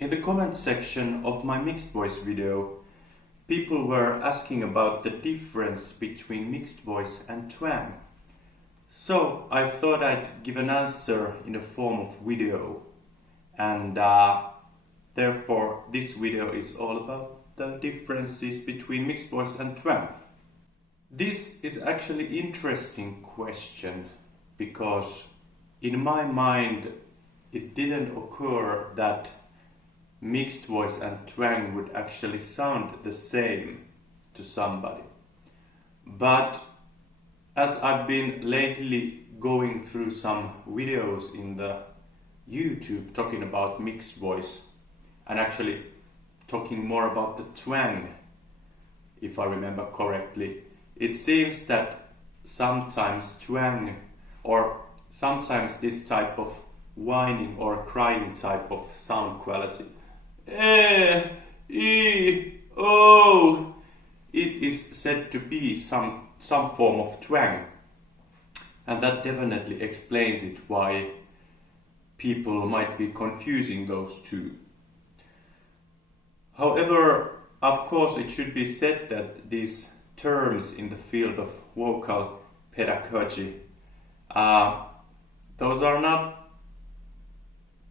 In the comment section of my mixed voice video, people were asking about the difference between mixed voice and twang. So I thought I'd give an answer in the form of video, and therefore this video is all about the differences between mixed voice and twang. This is actually an interesting question because in my mind it didn't occur that mixed voice and twang would actually sound the same to somebody. But as I've been lately going through some videos in the YouTube talking about mixed voice and actually talking more about the twang, if I remember correctly, it seems that sometimes twang or sometimes this type of whining or crying type of sound quality, o, it is said to be some form of twang, and that definitely explains it why people might be confusing those two. However, of course it should be said that these terms in the field of vocal pedagogy, those are not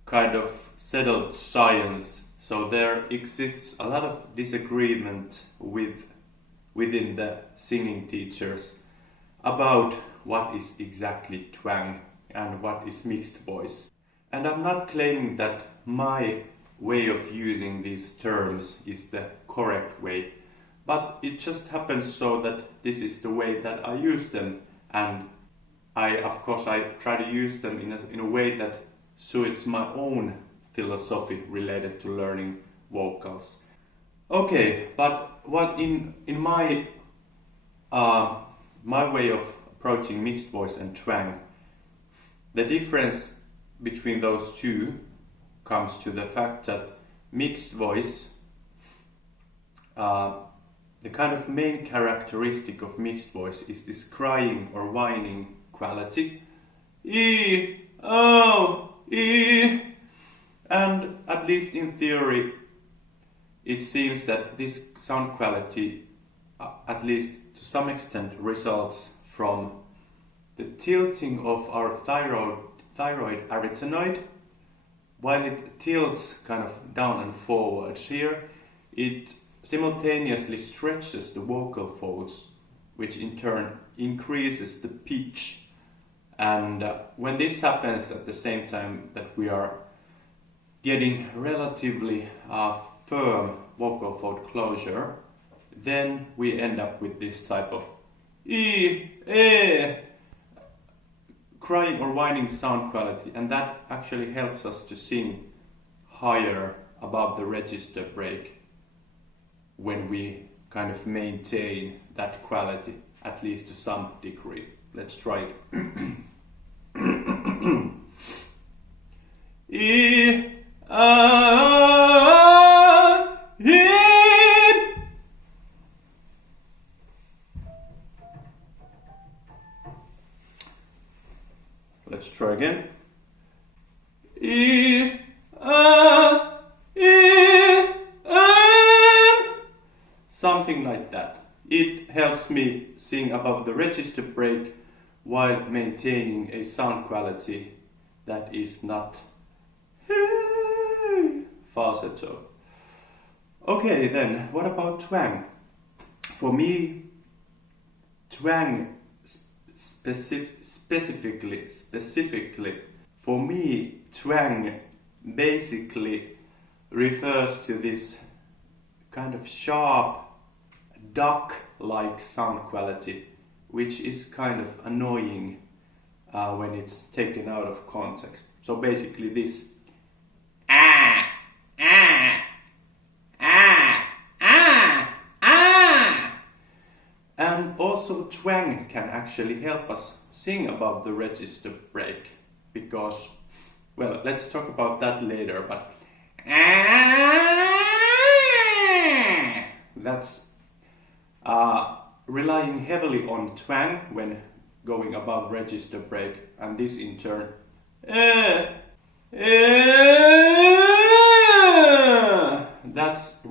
kind of settled science, so there exists a lot of disagreement within the singing teachers about what is exactly twang and what is mixed voice. And I'm not claiming that my way of using these terms is the correct way, but it just happens so that this is the way that I use them, and I try to use them in a way that suits my own philosophy related to learning vocals. Okay, but what in my my way of approaching mixed voice and twang, the difference between those two comes to the fact that mixed voice, the kind of main characteristic of mixed voice is this crying or whining quality, and at least in theory it seems that this sound quality, at least to some extent, results from the tilting of our thyroid arytenoid. While it tilts kind of down and forwards here, it simultaneously stretches the vocal folds, which in turn increases the pitch. And when this happens at the same time that we are getting relatively firm vocal fold closure, then we end up with this type of crying or whining sound quality, and that actually helps us to sing higher above the register break when we kind of maintain that quality, at least to some degree. Let's try it. Let's try again. Something like that. It helps me sing above the register break while maintaining a sound quality that is not falsetto. Okay, then what about twang? For me, twang specifically, for me, twang basically refers to this kind of sharp, duck-like sound quality, which is kind of annoying when it's taken out of context. So basically this and also twang can actually help us sing above the register break, because, well, let's talk about that later, but that's relying heavily on twang when going above register break, and this in turn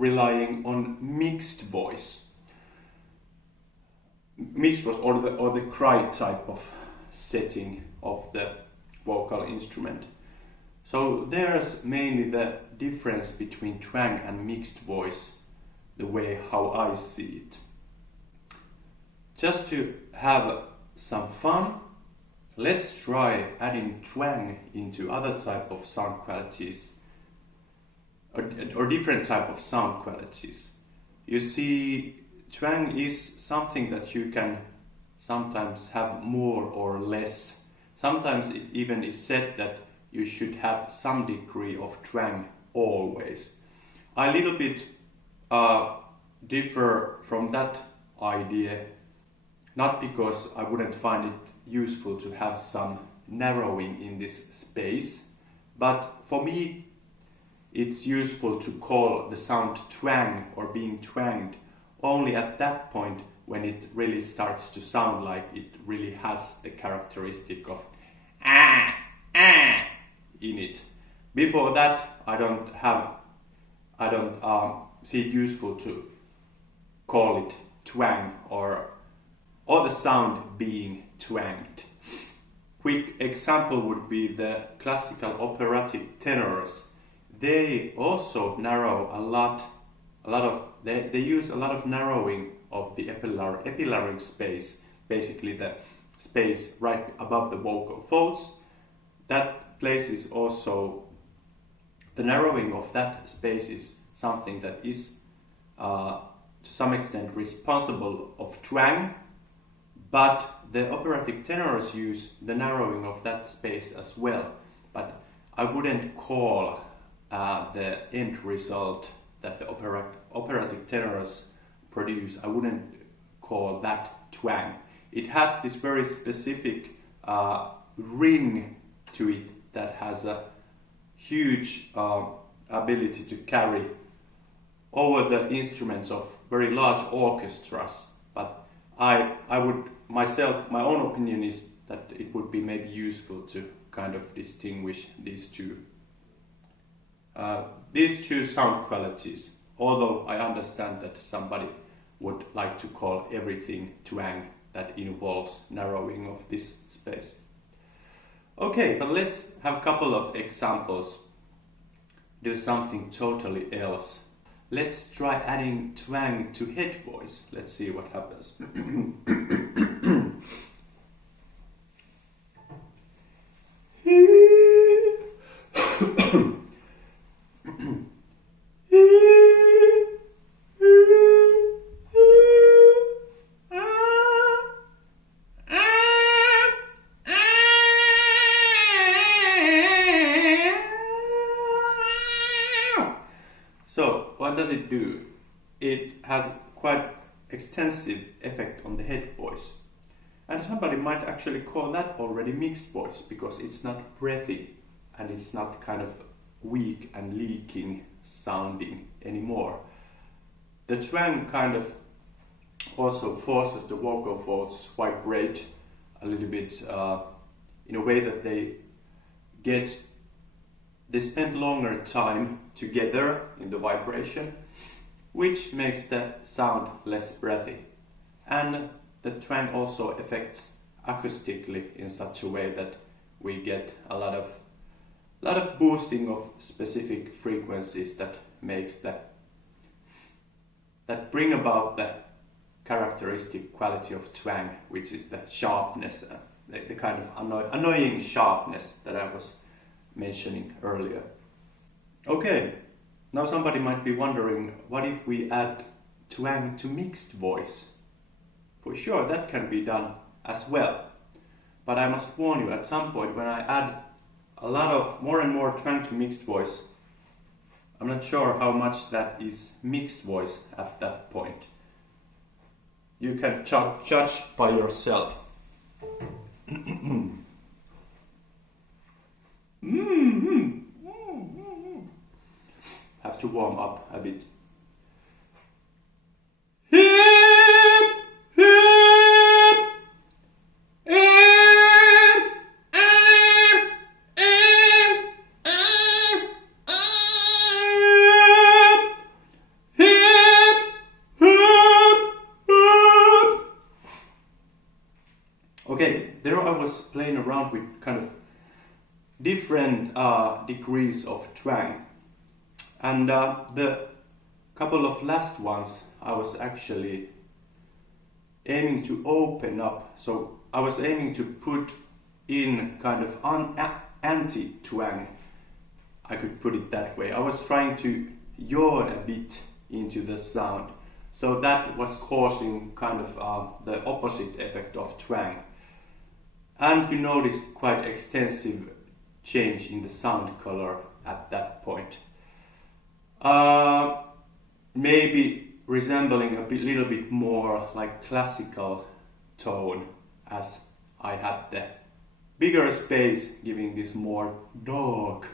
relying on mixed voice. Mixed voice or the cry type of setting of the vocal instrument. So there's mainly the difference between twang and mixed voice, the way how I see it. Just to have some fun, let's try adding twang into other type of sound qualities or different type of sound qualities. You see, twang is something that you can sometimes have more or less. Sometimes it even is said that you should have some degree of twang always. I a little bit differ from that idea, not because I wouldn't find it useful to have some narrowing in this space, but for me it's useful to call the sound twang or being twanged only at that point when it really starts to sound like it really has the characteristic of in it. Before that, I don't see it useful to call it twang or the sound being twanged. Quick example would be the classical operatic tenors. They also narrow they use a lot of narrowing of the epilarynx space, basically the space right above the vocal folds. That place is also, the narrowing of that space is something that is to some extent responsible of twang, but the operatic tenors use the narrowing of that space as well. But I wouldn't call the end result that the operatic tenors produce, I wouldn't call that twang. It has this very specific ring to it that has a huge ability to carry over the instruments of very large orchestras. But I would myself, my own opinion is that it would be maybe useful to kind of distinguish these two sound qualities, although I understand that somebody would like to call everything twang that involves narrowing of this space. Okay, but let's have a couple of examples. Do something totally else. Let's try adding twang to head voice. Let's see what happens. So what does it do? It has quite extensive effect on the head voice. And somebody might actually call that already mixed voice because it's not breathy and it's not kind of weak and leaking sounding anymore. The twang kind of also forces the vocal folds vibrate a little bit in a way that they spend longer time together in the vibration, which makes the sound less breathy. And the twang also affects acoustically in such a way that we get a lot of boosting of specific frequencies that bring about the characteristic quality of twang, which is the sharpness, the kind of annoying sharpness that I was mentioning earlier. Okay, now somebody might be wondering, what if we add twang to mixed voice? For sure, that can be done as well. But I must warn you, at some point when I add a lot of more and more twang to mixed voice, I'm not sure how much that is mixed voice at that point. You can judge by yourself. Have to warm up a bit. I was playing around with kind of different degrees of twang, and the couple of last ones I was actually aiming to open up. So I was aiming to put in kind of anti-twang, I could put it that way. I was trying to yawn a bit into the sound, so that was causing kind of the opposite effect of twang. And you noticed quite extensive change in the sound color at that point. Maybe resembling a little bit more like classical tone, as I had the bigger space, giving this more darker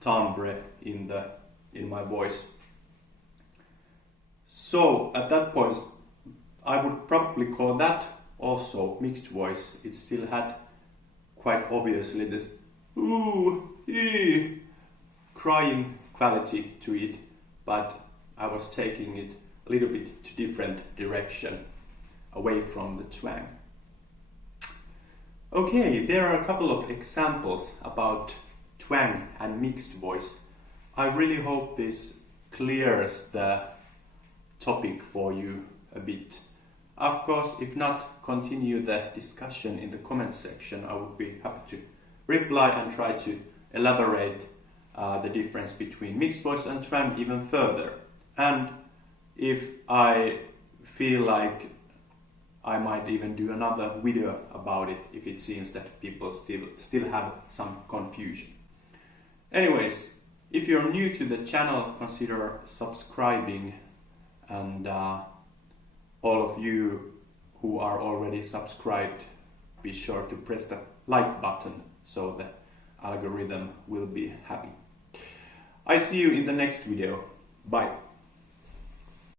timbre in my voice. So at that point I would probably call that also mixed voice. It still had quite obviously this crying quality to it, but I was taking it a little bit to different direction, away from the twang. Okay, there are a couple of examples about twang and mixed voice. I really hope this clears the topic for you a bit. Of course, if not, continue the discussion in the comment section. I would be happy to reply and try to elaborate the difference between mixed voice and twang even further. And if I feel like I might even do another video about it if it seems that people still have some confusion. Anyways, if you're new to the channel, consider subscribing, and all of you who are already subscribed, be sure to press the like button so the algorithm will be happy. I see you in the next video. Bye.